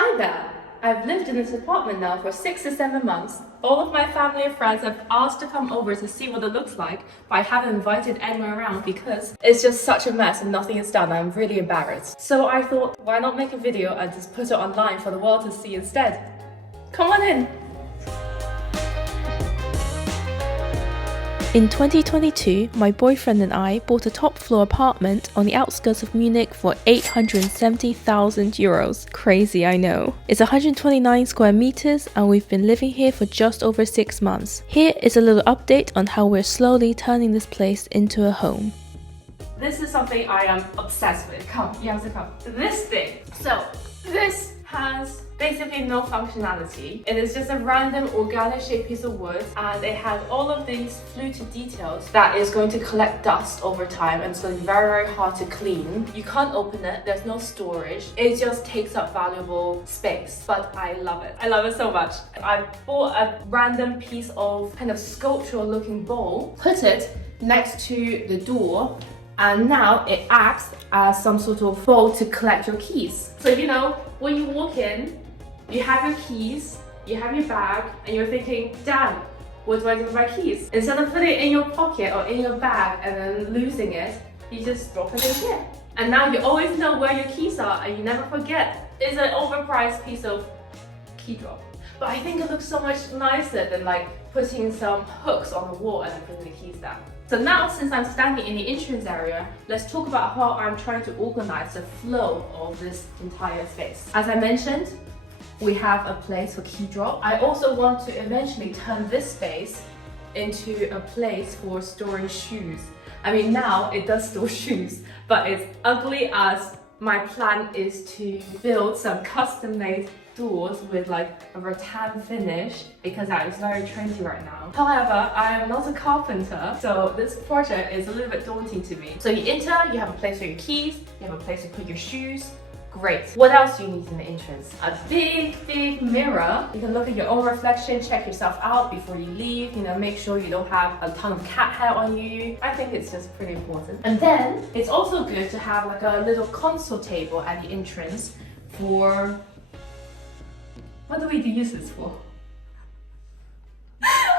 Hi there! I've lived in this apartment now for 6 to 7 months. All of my family and friends have asked to come over to see what it looks like, but I haven't invited anyone around because it's just such a mess and nothing is done. I'm really embarrassed. So I thought, why not make a video and just put it online for the world to see instead? Come on in! In 2022, my boyfriend and I bought a top-floor apartment on the outskirts of Munich for 870,000 euros. Crazy, I know. It's 129 square meters and we've been living here for just over 6 months. Here is a little update on how we're slowly turning this place into a home. This is something I am obsessed with. Come, you have to come. This thing. So, this has basically no functionality. It is just a random organic shaped piece of wood, and it has all of these fluted details that is going to collect dust over time, and it's going to be very hard to clean. You can't open it, there's no storage. It just takes up valuable space, but I love it. I love it so much. I bought a random piece of kind of sculptural looking bowl, put it next to the door, and now it acts as some sort of bowl to collect your keys. So you know, when you walk in, you have your keys, you have your bag, and you're thinking, damn, what do I do with my keys? Instead of putting it in your pocket or in your bag and then losing it, you just drop it in here. And now you always know where your keys are and you never forget. It's an overpriced piece of key drop. But I think it looks so much nicer than like putting some hooks on the wall and then putting the keys down. So now, since I'm standing in the entrance area, let's talk about how I'm trying to organize the flow of this entire space. As I mentioned, we have a place for key drop. I also want to eventually turn this space into a place for storing shoes. I mean, now it does store shoes, but it's ugly as my plan is to build some custom-made doors with like a rattan finish because that is very trendy right now. However, I am not a carpenter, so this project is a little bit daunting to me. So you enter, you have a place for your keys, you have a place to put your shoes. Great. What else do you need in the entrance? A big mirror. You can look at your own reflection, check yourself out before you leave, you know, make sure you don't have a ton of cat hair on you. I think it's just pretty important. And then it's also good to have like a little console table at the entrance for... What do we use this for?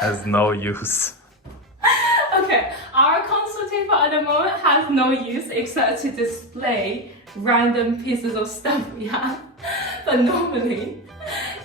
Has no use. Okay, our console table at the moment has no use except to display random pieces of stuff we have. But normally,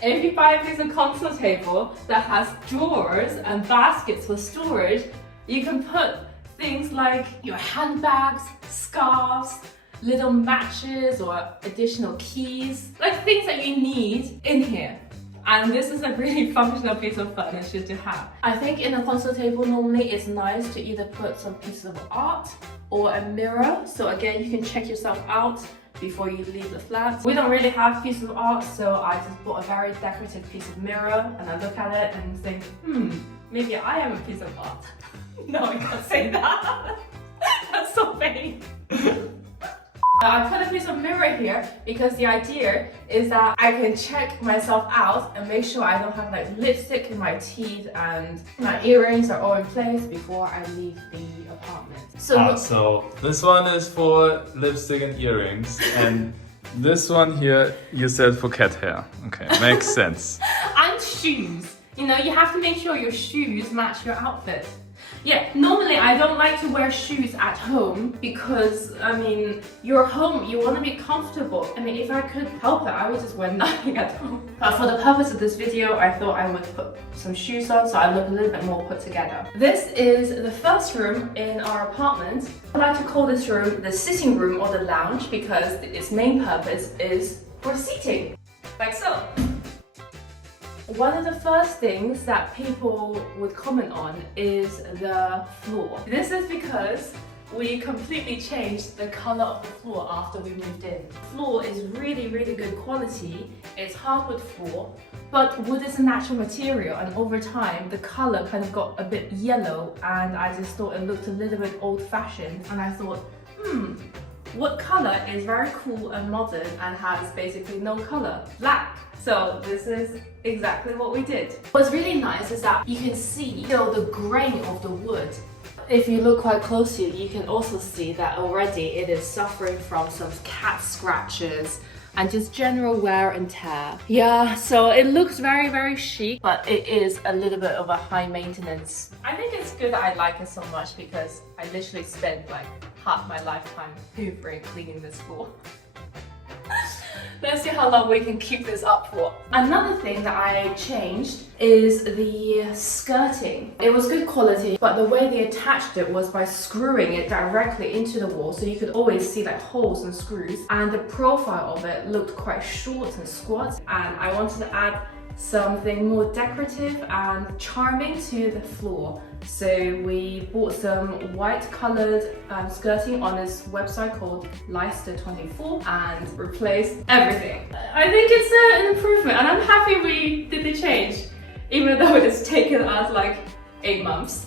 if you buy a piece of console table that has drawers and baskets for storage, you can put things like your handbags, scarves, little matches or additional keys, like things that you need in here. And this is a really functional piece of furniture to have. I think in a console table normally it's nice to either put some pieces of art or a mirror. So again, you can check yourself out before you leave the flat. We don't really have pieces of art, so I just bought a very decorative piece of mirror and I look at it and think, maybe I am a piece of art. No, I can't say that. That's so vague. I put a piece of mirror here because the idea is that I can check myself out and make sure I don't have like lipstick in my teeth and my earrings are all in place before I leave the apartment. So this one is for lipstick and earrings, and this one here you said for cat hair. Okay, makes sense. And shoes. You know, you have to make sure your shoes match your outfit. Yeah, normally I don't like to wear shoes at home because, I mean, you're home, you want to be comfortable. I mean, if I could help it, I would just wear nothing at home. But for the purpose of this video, I thought I would put some shoes on so I look a little bit more put together. This is the first room in our apartment. I like to call this room the sitting room or the lounge because its main purpose is for seating, like so. One of the first things that people would comment on is the floor. This is because we completely changed the color of the floor after we moved in. The floor is really good quality. It's hardwood floor, but wood is a natural material, and over time the color kind of got a bit yellow, and I just thought it looked a little bit old-fashioned, and I thought, what color is very cool and modern and has basically no color? Black. So this is exactly what we did. What's really nice is that you can see the grain of the wood. If you look quite closely, you can also see that already it is suffering from some cat scratches, and just general wear and tear. Yeah, so it looks very, very chic, but it is a little bit of a high maintenance. I think it's good that I like it so much because I literally spent like half my lifetime hoovering, cleaning this floor. Let's see how long we can keep this up for. Another thing that I changed is the skirting. It was good quality, but the way they attached it was by screwing it directly into the wall, so you could always see like holes and screws, and the profile of it looked quite short and squat, and I wanted to add something more decorative and charming to the floor. So we bought some white colored skirting on this website called Leicester24 and replaced everything. I think it's an improvement, and I'm happy we did the change, even though it's taken us like 8 months.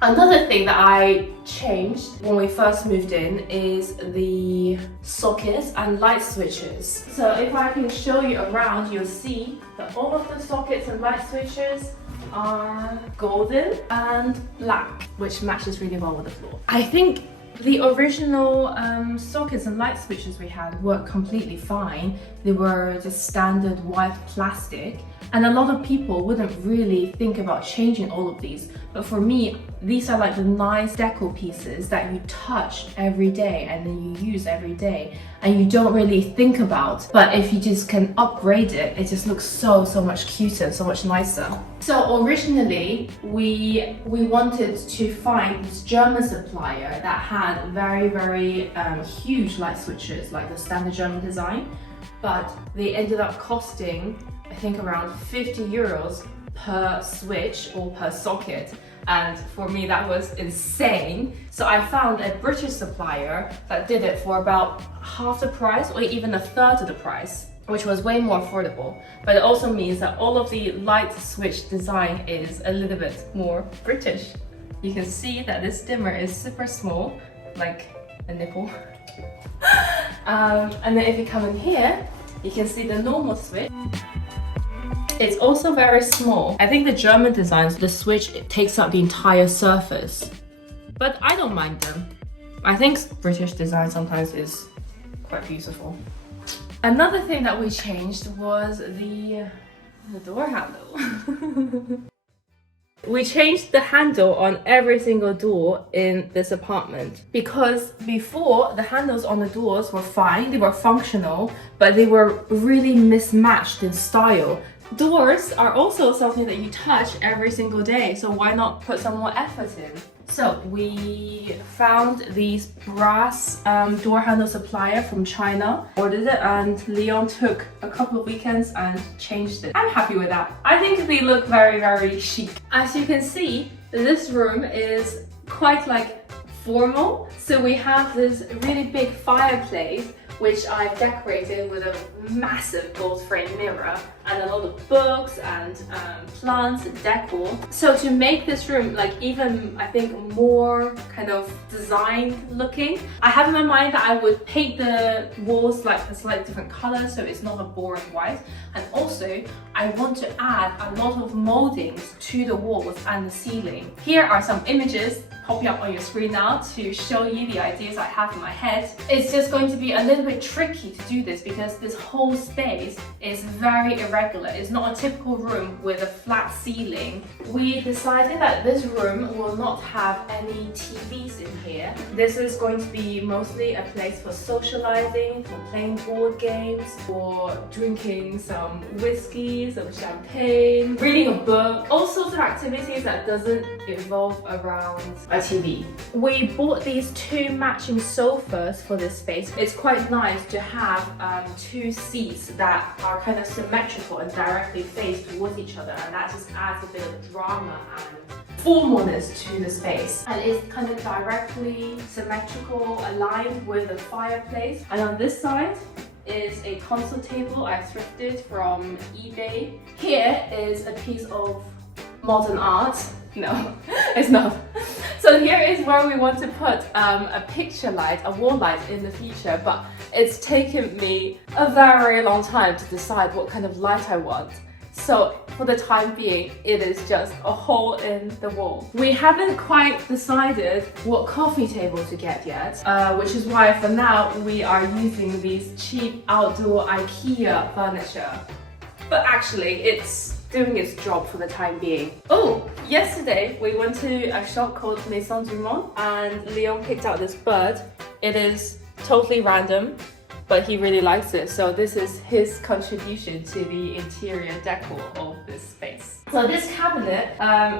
Another thing that I changed when we first moved in is the sockets and light switches. So if I can show you around, you'll see that all of the sockets and light switches are golden and black, which matches really well with the floor. I think the original sockets and light switches we had worked completely fine. They were just standard white plastic, and a lot of people wouldn't really think about changing all of these. But for me, these are like the nice deco pieces that you touch every day and then you use every day, and you don't really think about. But if you just can upgrade it, it just looks so much cuter and so much nicer. So originally, we wanted to find this German supplier that had very huge light switches, like the standard German design, but they ended up costing, I think, around 50 euros per switch or per socket. And for me, that was insane. So I found a British supplier that did it for about half the price or even a third of the price, which was way more affordable. But it also means that all of the light switch design is a little bit more British. You can see that this dimmer is super small, like a nipple. And then if you come in here, you can see the normal switch. It's also very small. I think the German designs, the switch, it takes up the entire surface. But I don't mind them. I think British design sometimes is quite beautiful. Another thing that we changed was the door handle. We changed the handle on every single door in this apartment, because before the handles on the doors were fine, they were functional, but they were really mismatched in style. Doors are also something that you touch every single day, so why not put some more effort in? So we found these brass door handle supplier from China, ordered it, and Leon took a couple of weekends and changed it. I'm happy with that. I think they look very chic. As you can see, this room is quite like formal. So we have this really big fireplace, which I've decorated with a massive gold frame mirror and a lot of books and plants and decor. So to make this room like even, I think, more kind of designed looking, I have in my mind that I would paint the walls like a slightly different color so it's not a boring white. And also, I want to add a lot of moldings to the walls and the ceiling. Here are some images popping up on your screen now to show you the ideas I have in my head. It's just going to be a little bit tricky to do this because this whole space is very irregular. It's not a typical room with a flat ceiling. We decided that this room will not have any TVs in here. This is going to be mostly a place for socializing, for playing board games, for drinking some whiskey, some champagne, reading a book, all sorts of activities that doesn't involve around a TV. We bought these 2 matching sofas for this space. It's quite nice to have 2 seats that are kind of symmetrical and directly face towards each other, and that just adds a bit of drama and formalness to the space. And it's kind of directly symmetrical, aligned with the fireplace. And on this side is a console table I thrifted from eBay. Here is a piece of modern art. No, it's not. So here is where we want to put a picture light, a wall light in the future, but it's taken me a very long time to decide what kind of light I want. So for the time being, it is just a hole in the wall. We haven't quite decided what coffee table to get yet, which is why for now we are using these cheap outdoor IKEA furniture. But actually, it's doing its job for the time being. Oh, yesterday we went to a shop called Maison du Monde and Leon picked out this bird. It is totally random, but he really likes it. So this is his contribution to the interior decor of this space. So this cabinet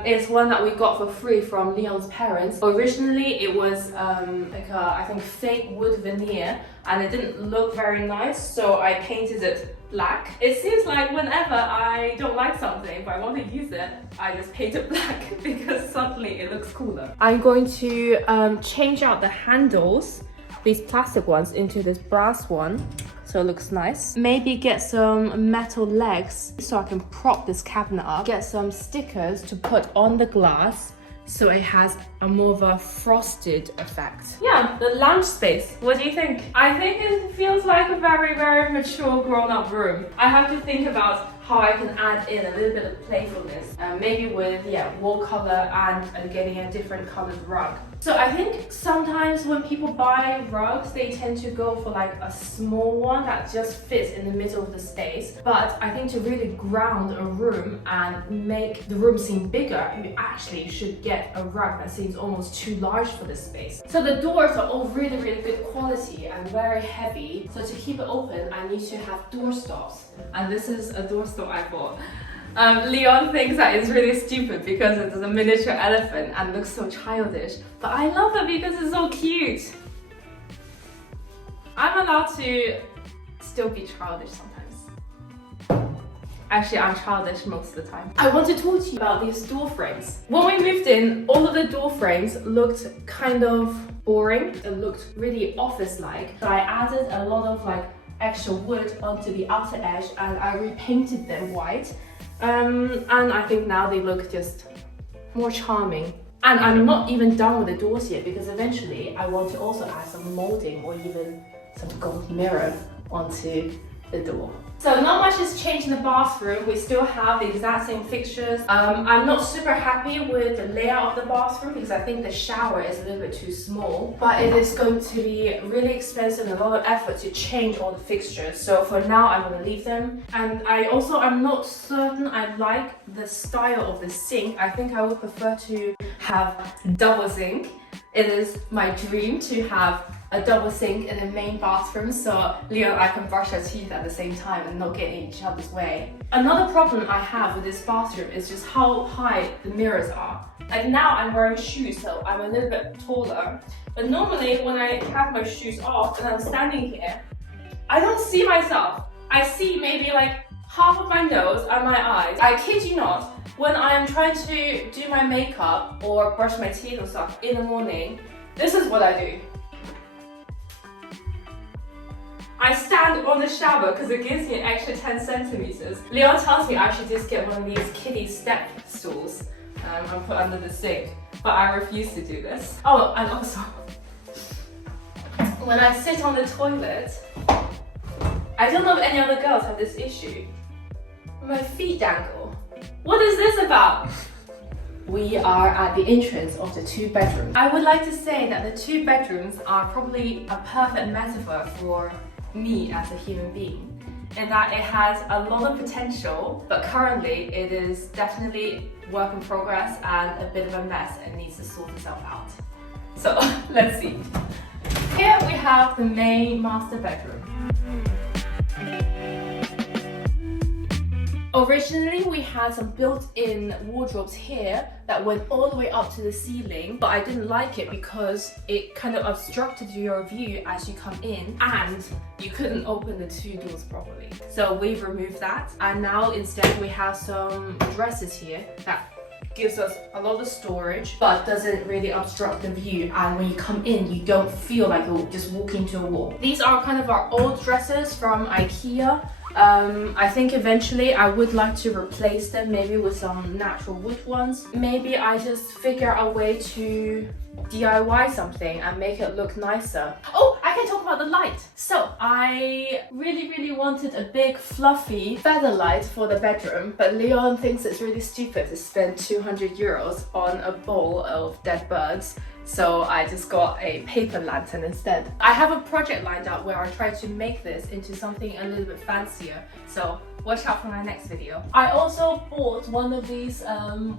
is one that we got for free from Leon's parents. Originally it was like a, I think, fake wood veneer, and it didn't look very nice, so I painted it black. It seems like whenever I don't like something but I want to use it, I just paint it black because suddenly it looks cooler. I'm going to change out the handles, these plastic ones, into this brass one, so it looks nice. Maybe get some metal legs so I can prop this cabinet up. Get some stickers to put on the glass so it has a more of a frosted effect. Yeah, the lounge space, what do you think? I think it feels like a very, very mature grown-up room. I have to think about how I can add in a little bit of playfulness, maybe with wall color and getting a different colored rug. So I think sometimes when people buy rugs, they tend to go for like a small one that just fits in the middle of the space. But I think to really ground a room and make the room seem bigger, you actually should get a rug that seems almost too large for this space. So the doors are all really, really good quality and very heavy. So to keep it open, I need to have door stops. And this is a door stop I bought. Leon thinks that it's really stupid because it's a miniature elephant and looks so childish. But I love it because it's so cute. I'm allowed to still be childish sometimes. Actually, I'm childish most of the time. I want to talk to you about these door frames. When we moved in, all of the door frames looked kind of boring. It looked really office-like. So I added a lot of like extra wood onto the outer edge and I repainted them white. And I think now they look just more charming. And I'm not even done with the doors yet because eventually I want to also add some molding or even some gold mirror onto the door. So not much has changed in the bathroom. We still have the exact same fixtures. I'm not super happy with the layout of the bathroom because I think the shower is a little bit too small, but it is going to be really expensive and a lot of effort to change all the fixtures. So for now, I'm going to leave them. And I'm not certain I like the style of the sink. I think I would prefer to have double sink. It is my dream to have a double sink in the main bathroom so Leo and I can brush our teeth at the same time and not get in each other's way. Another problem I have with this bathroom is just how high the mirrors are. Like now I'm wearing shoes, so I'm a little bit taller. But normally when I have my shoes off and I'm standing here, I don't see myself. I see maybe like half of my nose and my eyes. I kid you not, when I'm trying to do my makeup or brush my teeth or stuff in the morning, this is what I do. I stand on the shower because it gives me an extra 10 centimeters. Leon tells me I should just get one of these kiddie step stools and put under the sink, but I refuse to do this. Oh, and also, when I sit on the toilet, I don't know if any other girls have this issue. My feet dangle. What is this about? We are at the entrance of the 2 bedrooms. I would like to say that the 2 bedrooms are probably a perfect metaphor for me as a human being, in that it has a lot of potential, but currently it is definitely work in progress and a bit of a mess and needs to sort itself out. So let's see. Here we have the main master bedroom. Originally, we had some built-in wardrobes here that went all the way up to the ceiling, but I didn't like it because it kind of obstructed your view as you come in and you couldn't open the 2 doors properly. So we've removed that, and now instead we have some dresses here that gives us a lot of storage but doesn't really obstruct the view, and when you come in you don't feel like you're just walking to a wall. These are kind of our old dresses from IKEA. I think eventually I would like to replace them maybe with some natural wood ones. Maybe I just figure out a way to DIY something and make it look nicer. Oh, I can talk about the light. So I really wanted a big fluffy feather light for the bedroom, but Leon thinks it's really stupid to spend 200 euros on a bowl of dead birds. So I just got a paper lantern instead. I have a project lined up where I try to make this into something a little bit fancier. So watch out for my next video. I also bought one of these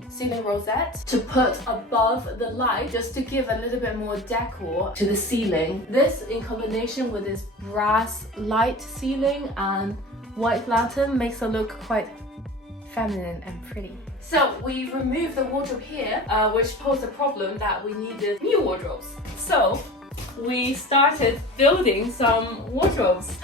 ceiling rosettes to put above the light just to give a little bit more decor to the ceiling. This in combination with this brass light ceiling and white lantern makes it look quite feminine and pretty. So we removed the wardrobe here, which posed a problem that we needed new wardrobes. So we started building some wardrobes.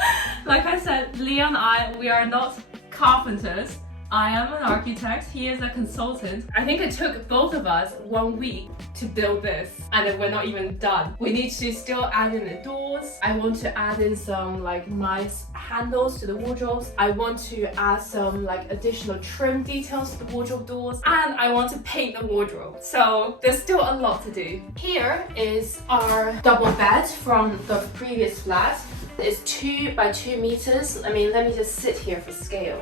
Like I said, Leon and I, we are not carpenters. I am an architect, he is a consultant. I think it took both of us 1 week to build this, and then we're not even done. We need to still add in the doors. I want to add in some like nice handles to the wardrobes. I want to add some like additional trim details to the wardrobe doors, and I want to paint the wardrobe. So there's still a lot to do. Here is our double bed from the previous flat. It's 2 by 2 meters. I mean, let me just sit here for scale.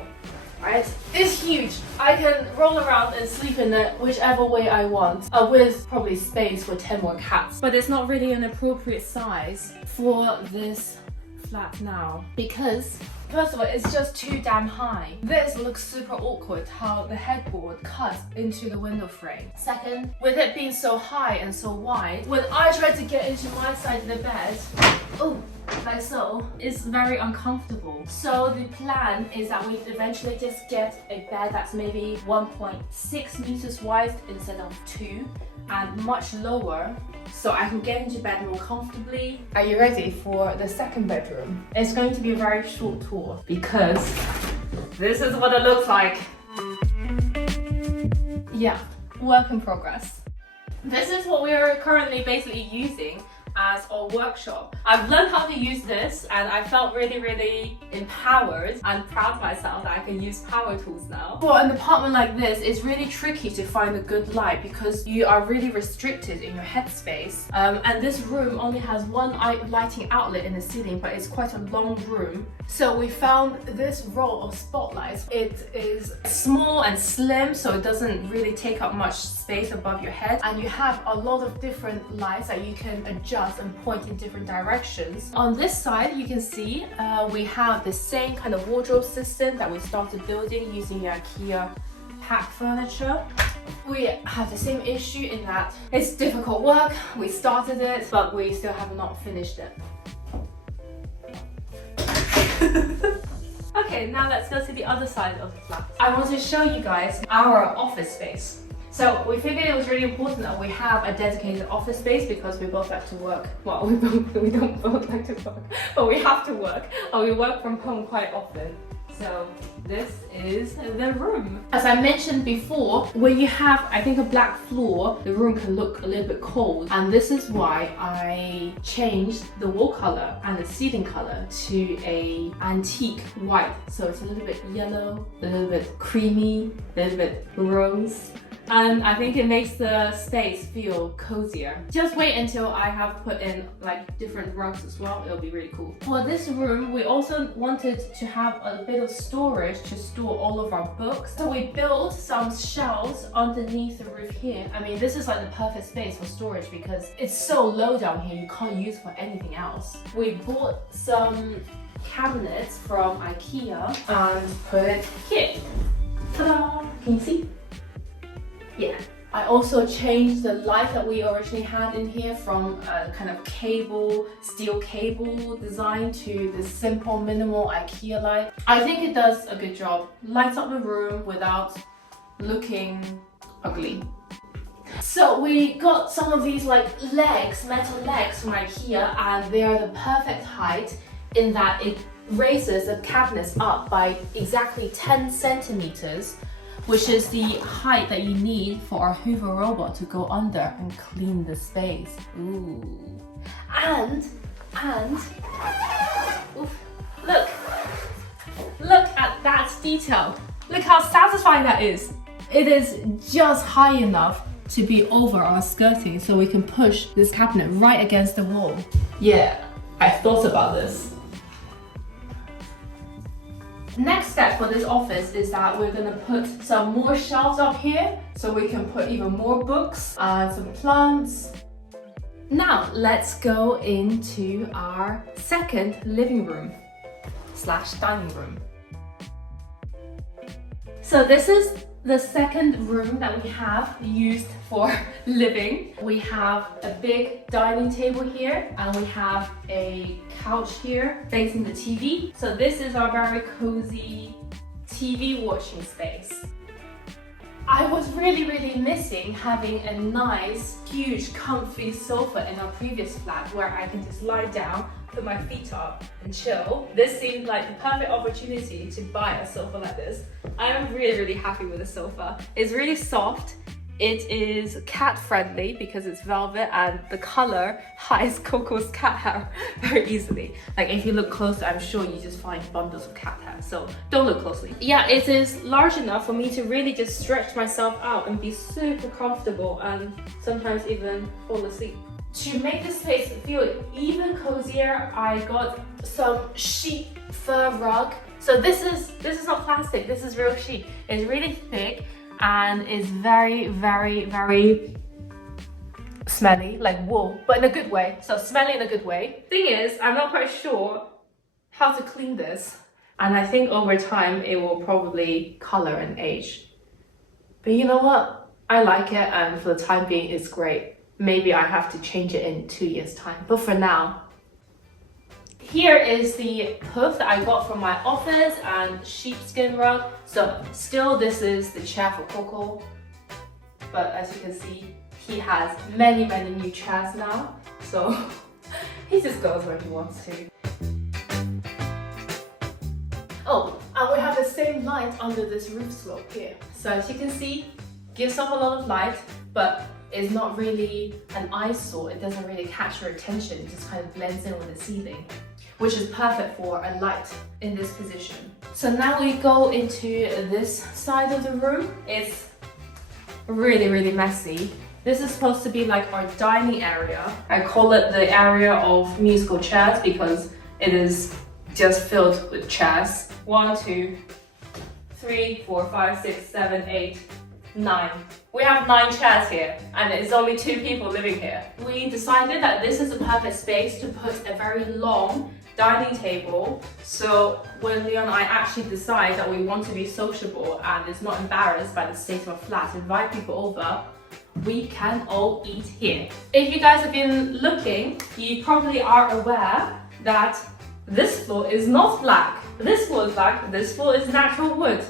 Right? It's huge. I can roll around and sleep in it whichever way I want, with probably space for 10 more cats. But it's not really an appropriate size for this flat now because first of all, it's just too damn high. This looks super awkward how the headboard cuts into the window frame. Second, with it being so high and so wide, when I try to get into my side of the bed, oh, like so, it's very uncomfortable. So the plan is that we eventually just get a bed that's maybe 1.6 meters wide instead of 2 and much lower, so I can get into bed more comfortably. Are you ready for the second bedroom? It's going to be a very short tour because this is what it looks like. Yeah, work in progress. This is what we are currently basically using as our workshop. I've learned how to use this and I felt really empowered and proud of myself that I can use power tools now. For an apartment like this, it's really tricky to find a good light because you are really restricted in your headspace. And this room only has one lighting outlet in the ceiling, but it's quite a long room. So we found this row of spotlights. It is small and slim, so it doesn't really take up much space above your head. And you have a lot of different lights that you can adjust and point in different directions. On this side, you can see we have the same kind of wardrobe system that we started building using IKEA pack furniture. We have the same issue in that it's difficult work. We started it, but we still have not finished it. Okay, now let's go to the other side of the flat. I want to show you guys our office space. So we figured it was really important that we have a dedicated office space because we both like to work. Well, we don't both like to work, but we have to work, and we work from home quite often. So this is the room. As I mentioned before, when you have, I think, a black floor, the room can look a little bit cold. And this is why I changed the wall color and the ceiling color to a antique white. So it's a little bit yellow, a little bit creamy, a little bit rose. And I think it makes the space feel cozier. Just wait until I have put in like different rugs as well. It'll be really cool. For this room, we also wanted to have a bit of storage to store all of our books. So we built some shelves underneath the roof here. I mean, this is like the perfect space for storage because it's so low down here, you can't use for anything else. We bought some cabinets from IKEA and put it here. Ta-da! Can you see? Yeah. I also changed the light that we originally had in here from a kind of cable, steel cable design to this simple, minimal IKEA light. I think it does a good job. Lights up the room without looking ugly. So we got some of these like legs, metal legs from IKEA, and they are the perfect height in that it raises the cabinets up by exactly 10 centimeters, which is the height that you need for our Hoover robot to go under and clean the space. Ooh. And oof, look at that detail. Look how satisfying that is. It is just high enough to be over our skirting, so we can push this cabinet right against the wall. Yeah, I thought about this. Next step for this office is that we're gonna put some more shelves up here so we can put even more books and some plants. Now let's go into our second living room / dining room. So this is the second room that we have used for living. We have a big dining table here and we have a couch here facing the TV. So this is our very cozy TV watching space. I was really missing having a nice, huge, comfy sofa in our previous flat where I can just lie down, put my feet up and chill. This seemed like the perfect opportunity to buy a sofa like this. I am really happy with the sofa. It's really soft. It is cat friendly because it's velvet and the color hides Coco's cat hair very easily. Like if you look closer, I'm sure you just find bundles of cat hair, so don't look closely. Yeah, it is large enough for me to really just stretch myself out and be super comfortable and sometimes even fall asleep. To make this space feel even cozier, I got some sheep fur rug. So this is not plastic, this is real sheep. It's really thick and is very smelly, like wool, but in a good way. So smelly in a good way. Thing is, I'm not quite sure how to clean this. And I think over time it will probably color and age. But you know what? I like it and for the time being it's great. Maybe I have to change it in 2 years' time. But for now, here is the puff that I got from my office and sheepskin rug. So still this is the chair for Coco. But as you can see, he has many new chairs now. So he just goes where he wants to. Oh, and we have the same light under this roof slope here. So as you can see, gives off a lot of light, but it's not really an eyesore. It doesn't really catch your attention. It just kind of blends in with the ceiling, which is perfect for a light in this position. So now we go into this side of the room. It's really messy. This is supposed to be like our dining area. I call it the area of musical chairs because it is just filled with chairs. 1, 2, 3, 4, 5, 6, 7, 8, 9. We have 9 chairs here and it's only 2 people living here. We decided that this is a perfect space to put a very long dining table. So when Leon and I actually decide that we want to be sociable and is not embarrassed by the state of our flat, invite people over, we can all eat here. If you guys have been looking, you probably are aware that this floor is not black. This floor is black, this floor is natural wood.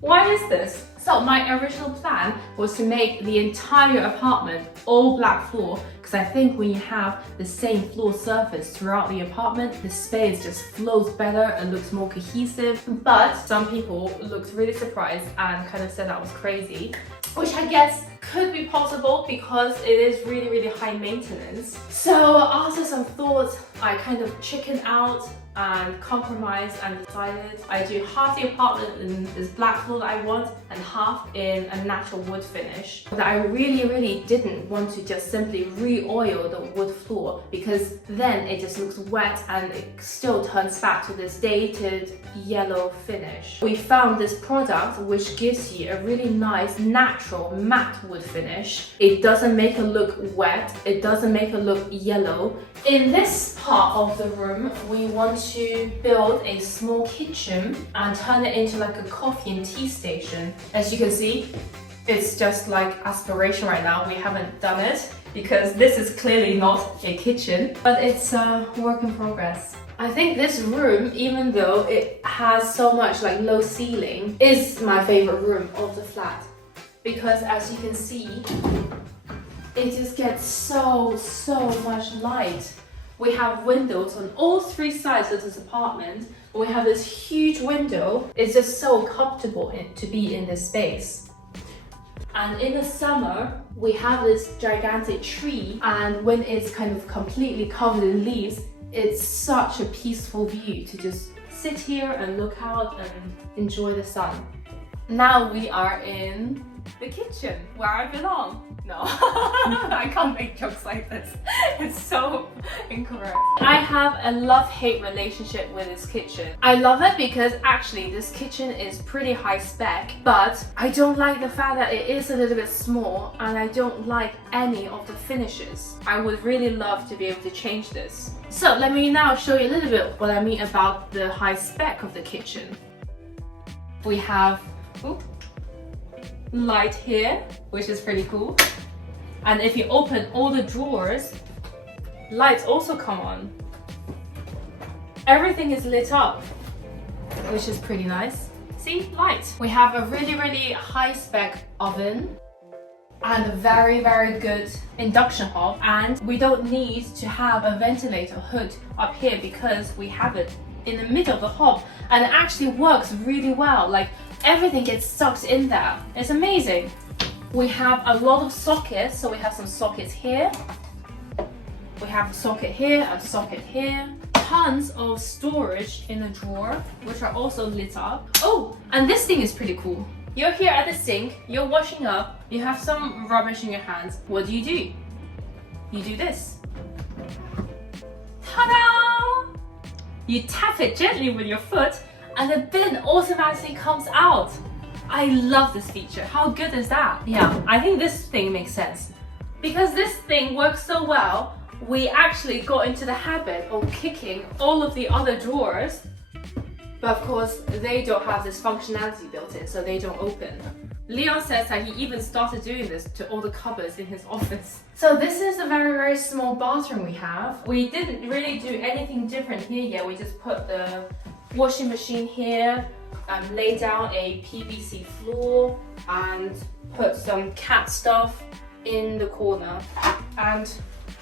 Why is this? So my original plan was to make the entire apartment all black floor because I think when you have the same floor surface throughout the apartment, the space just flows better and looks more cohesive. But some people looked really surprised and kind of said that was crazy, which I guess could be possible because it is really high maintenance. So after some thought, I kind of chickened out and compromised and decided I do half the apartment in this black floor that I want and half in a natural wood finish. But I really didn't want to just simply re-oil the wood floor because then it just looks wet and it still turns back to this dated yellow finish. We found this product which gives you a really nice natural matte wood finish. It doesn't make it look wet, it doesn't make it look yellow. In this part of the room, we want to build a small kitchen and turn it into like a coffee and tea station. As you can see, it's just like aspiration right now. We haven't done it because this is clearly not a kitchen, but it's a work in progress. I think this room, even though it has so much like low ceiling, is my favorite room of the flat because as you can see, it just gets so much light. We have windows on all 3 sides of this apartment. We have this huge window. It's just so comfortable to be in this space. And in the summer, we have this gigantic tree, and when it's kind of completely covered in leaves, it's such a peaceful view to just sit here and look out and enjoy the sun. Now we are in the kitchen where I belong. No, I can't make jokes like this. It's so incorrect. I have a love-hate relationship with this kitchen. I love it because actually this kitchen is pretty high spec, but I don't like the fact that it is a little bit small and I don't like any of the finishes. I would really love to be able to change this. So let me now show you a little bit what I mean about the high spec of the kitchen. We have light here, which is pretty cool. And if you open all the drawers, lights also come on. Everything is lit up, which is pretty nice. See, light. We have a really high spec oven and a very good induction hob, and we don't need to have a ventilator hood up here because we have it in the middle of the hob, and it actually works really well. Like, everything gets sucked in there. It's amazing. We have a lot of sockets, so we have some sockets here. We have a socket here, a socket here. Tons of storage in the drawer, which are also lit up. Oh, and this thing is pretty cool. You're here at the sink, you're washing up, you have some rubbish in your hands. What do? You do this. Ta-da! You tap it gently with your foot and the bin automatically comes out. I love this feature. How good is that? Yeah, I think this thing makes sense. Because this thing works so well, we actually got into the habit of kicking all of the other drawers. But of course, they don't have this functionality built in, so they don't open. Leon says that he even started doing this to all the cupboards in his office. So this is a very small bathroom we have. We didn't really do anything different here yet. We just put the washing machine here, lay down a PVC floor and put some cat stuff in the corner and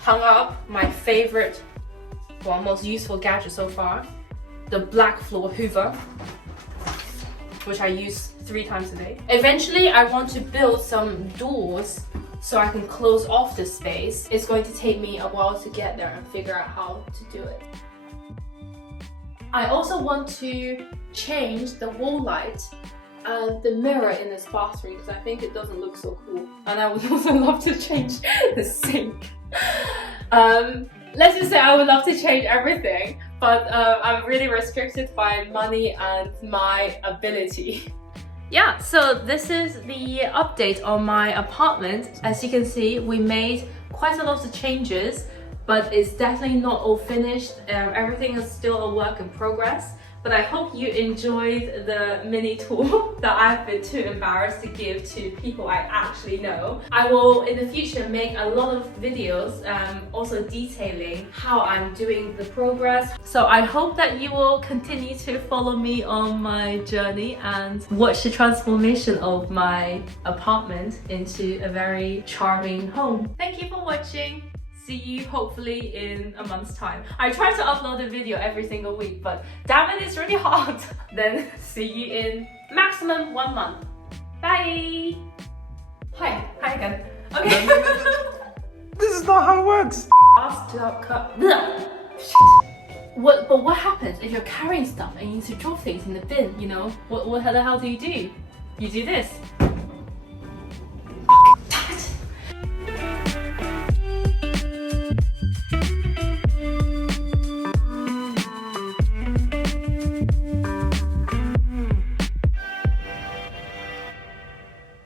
hung up my favorite, well, most useful gadget so far, the black floor hoover, which I use 3 times a day. Eventually I want to build some doors so I can close off this space. It's going to take me a while to get there and figure out how to do it. I also want to change the wall light and the mirror in this bathroom because I think it doesn't look so cool. And I would also love to change the sink. Let's just say I would love to change everything, but I'm really restricted by money and my ability. Yeah, so this is the update on my apartment. As you can see, we made quite a lot of changes, but it's definitely not all finished. Everything is still a work in progress. But I hope you enjoyed the mini tour that I've been too embarrassed to give to people I actually know. I will in the future make a lot of videos also detailing how I'm doing the progress. So I hope that you will continue to follow me on my journey and watch the transformation of my apartment into a very charming home. Thank you for watching. See you hopefully in a month's time. I try to upload a video every single week, but damn it, it's really hard. Then see you in maximum 1 month. Bye! Hi again. Okay. This is not how it works. Ask to cut. But what happens if you're carrying stuff and you need to drop things in the bin, you know? What the hell do? You do this.